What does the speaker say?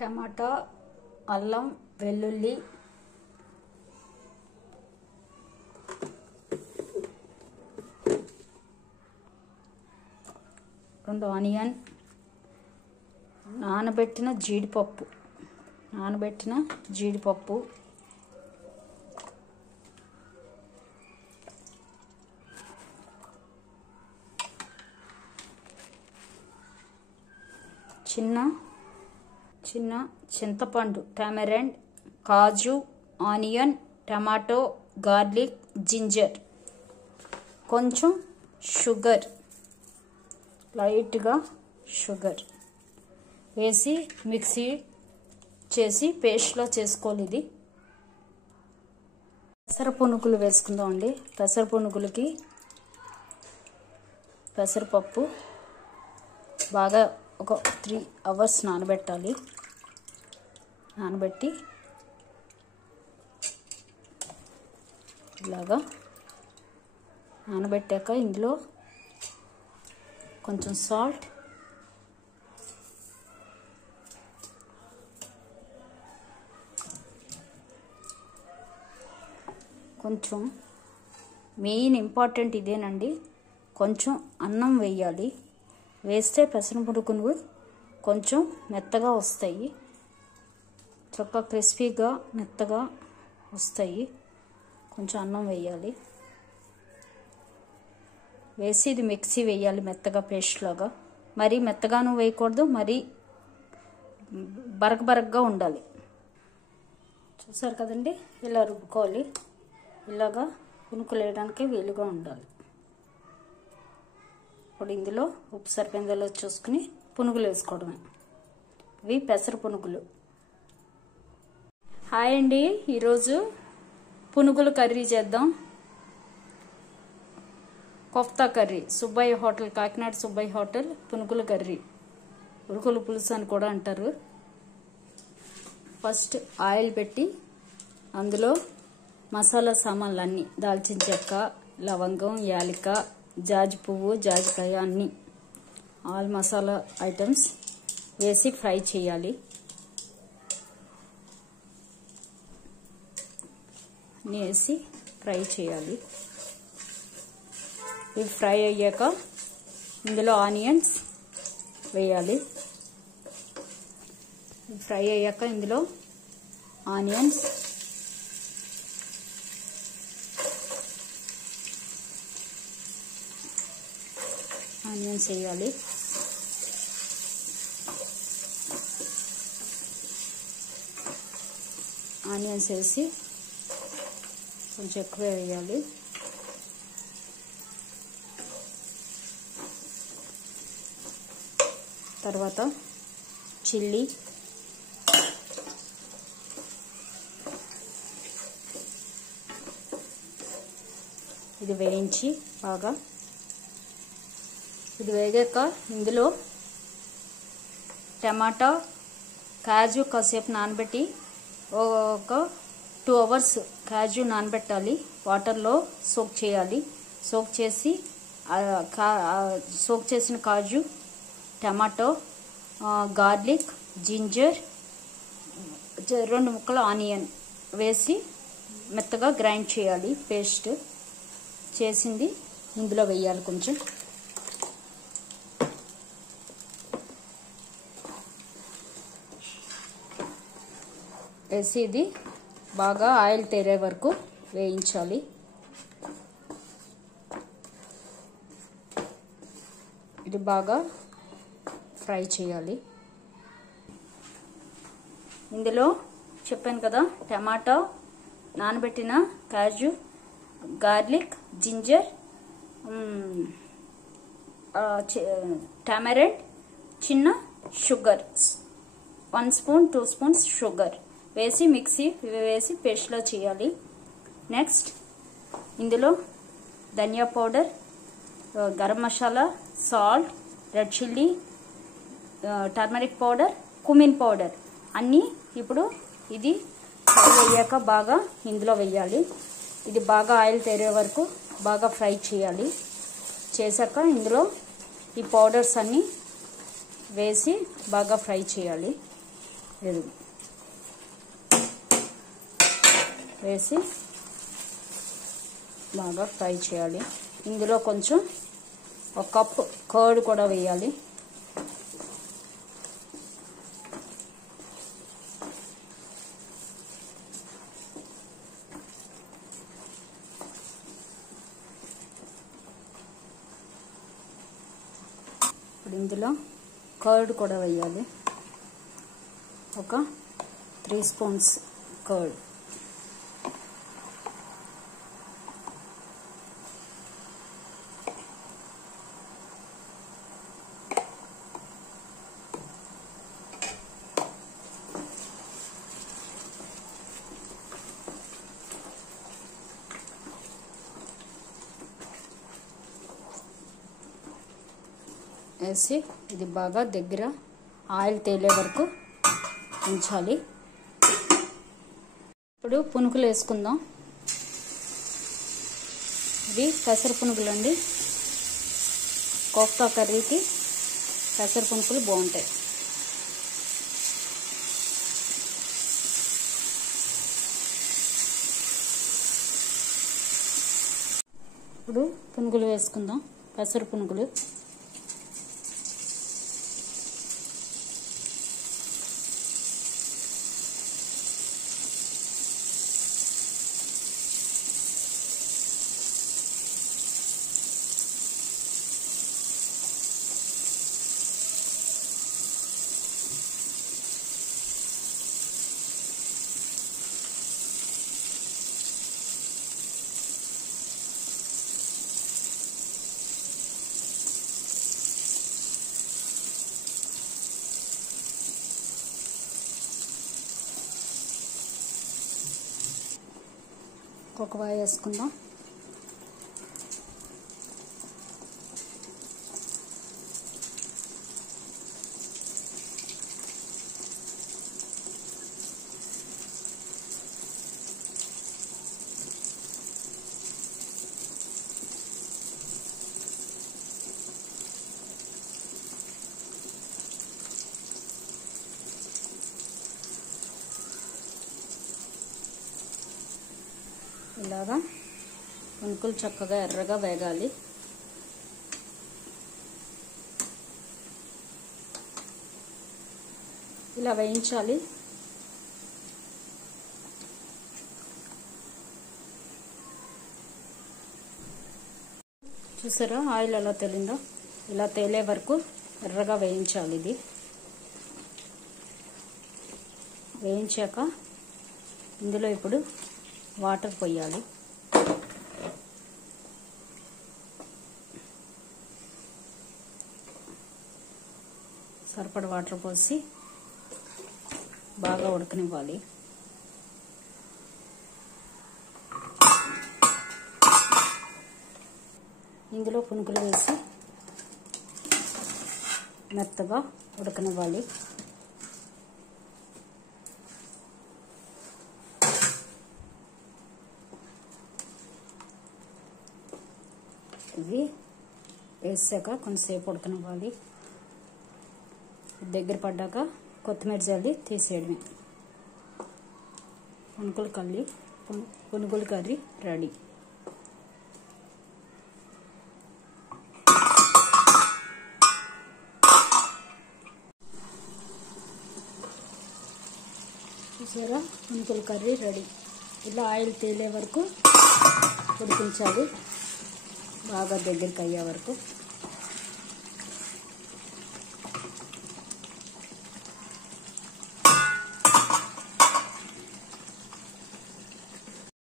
టమాటా, అల్లం వెల్లుల్లి, రెండు ఆనియన్, నానబెట్టిన జీడిపప్పు, చిన్న చింతపండు, టామరెండ్, కాజు, ఆనియన్, టమాటో, గార్లిక్, జింజర్, కొంచెం షుగర్, లైట్గా షుగర్ వేసి మిక్సీ చేసి పేస్ట్లో చేసుకోవాలి. ఇది పెసర పునుగులు వేసుకుందామండి. పెసర పునుగులకి పెసరపప్పు బాగా ఒక 3 hours నానబెట్టాలి. నానబెట్టి ఇలాగా నానబెట్టాక ఇందులో కొంచెం సాల్ట్, కొంచెం మెయిన్ ఇంపార్టెంట్ ఇదేనండి, కొంచెం అన్నం వేయాలి. వేస్తే పెసర పునుగులు కొంచెం మెత్తగా వస్తాయి, చక్కగా క్రిస్పీగా మెత్తగా వస్తాయి. కొంచెం అన్నం వేయాలి. వేసి ఇది మిక్సీ వేయాలి మెత్తగా పేస్ట్ లాగా. మరీ మెత్తగాను వేయకూడదు, మరీ బరకగా ఉండాలి. చూసారు కదండి, ఇలా రుబ్బుకోవాలి. ఇలాగా పునుకులు వేయడానికి వీలుగా ఉండాలి. ఇప్పుడు ఇందులో ఉప్పు సరిపోయిందో చూసుకుని పునుగులు వేసుకోవడమే. ఇవి పెసర పునుగులు. హాయ్ అండి, ఈరోజు పునుగులు కర్రీ చేద్దాం. Kofta curry, Subbaiah hotel, Kakinada Subbaiah hotel పునుగుల కర్రీ, ఉరుకుల పులుసు అని కూడా అంటారు. ఫస్ట్ ఆయిల్ పెట్టి అందులో మసాలా సామాన్లు అన్నీ, దాల్చిన చెక్క, లవంగం, యాలక, జాజి పువ్వు, జాజికాయ అన్నీ ఆల్ మసాలా ఐటమ్స్ వేసి ఫ్రై చేయాలి. అన్నీ వేసి ఫ్రై చేయాలి. ఇవి ఫ్రై అయ్యాక ఇందులో ఆనియన్స్ వేయాలి. ఫ్రై అయ్యాక ఇందులో ఆనియన్స్ వేయాలి. ఆనియన్స్ వేసి కొంచెం ఎక్కువ వేయాలి. తర్వాత చిల్లీ, ఇది వేయించి బాగా, ఇది వేగాక ఇందులో టమాటా, కాజు కాసేపు నానబెట్టి ఒక 2 hours కాజు నానబెట్టాలి. వాటర్లో సోక్ చేయాలి. సోక్ చేసిన కాజు, టమాటో, గార్లిక్, జింజర్, 2 ముక్కలు ఆనియన్ వేసి మెత్తగా గ్రైండ్ చేయాలి. పేస్ట్ చేసింది ఇందులో వేయాలి. కొంచెం వేసి ఇది బాగా ఆయిల్ తేరే వరకు వేయించాలి. ఇది బాగా ఫ్రై చేయాలి. ఇందులో చెప్పాను కదా, టమాటో, నానబెట్టిన కాజు, గార్లిక్, జింజర్, టామరెండ్, చిన్న షుగర్, 1 spoon 2 spoons షుగర్ వేసి మిక్సీ వేసి పేస్ట్లో చేయాలి. నెక్స్ట్ ఇందులో ధనియా powder, garam masala, salt, red chilli, turmeric powder, cumin powder అన్నీ ఇప్పుడు ఇది ఫ్రై అయ్యాక బాగా ఇందులో వేయాలి. ఇది బాగా ఆయిల్ తేరే వరకు బాగా ఫ్రై చేయాలి. చేశాక ఇందులో ఈ పౌడర్స్ అన్నీ వేసి బాగా ఫ్రై చేయాలి. వేసి బాగా ఫ్రై చేయాలి. ఇందులో కొంచెం 1 కప్పు కర్డ్ కూడా వేయాలి. ఇప్పుడు ఇందులో కర్డ్ కూడా వేయాలి. ఒక 3 స్పూన్స్ కర్డ్. వేసి ఇది బాగా దగ్గర ఆయిల్ తేలే వరకు ఉంచాలి. ఇప్పుడు పునుకులు వేసుకుందాం. ఇవి పెసర పునుకులు అండి. కోఫ్తా కర్రీకి పెసర పునుకులు బాగుంటాయి. ఇప్పుడు పునుకులు వేసుకుందాం. పెసర పునుకులు ఒక వాయి వేసుకుందాం. ఇలాగా పునుకులు చక్కగా ఎర్రగా వేగాలి. ఇలా వేయించాలి. చూసారా ఆయిల్ ఎలా తేలిందో? ఇలా తేలే వరకు ఎర్రగా వేయించాలి. ఇది వేయించాక ఇందులో ఇప్పుడు వాటర్ పోయాలి. సరిపడ వాటర్ పోసి బాగా ఉడకనివ్వాలి. ఇందులో పునుకులు వేసి మెత్తగా ఉడకనివ్వాలి. ఇవి వేసాక కొంతసేపు ఉడకనివ్వాలి. దగ్గర పడ్డాక కొత్తిమీర జల్లి తీసేయడమే. పునుగుల కర్రీ రెడీ. చూసారా పునుగుల కర్రీ రెడీ. ఇలా ఆయిల్ తేలే వరకు ఉడికించాలి. బాగా దగ్గరికి అయ్యే వరకు.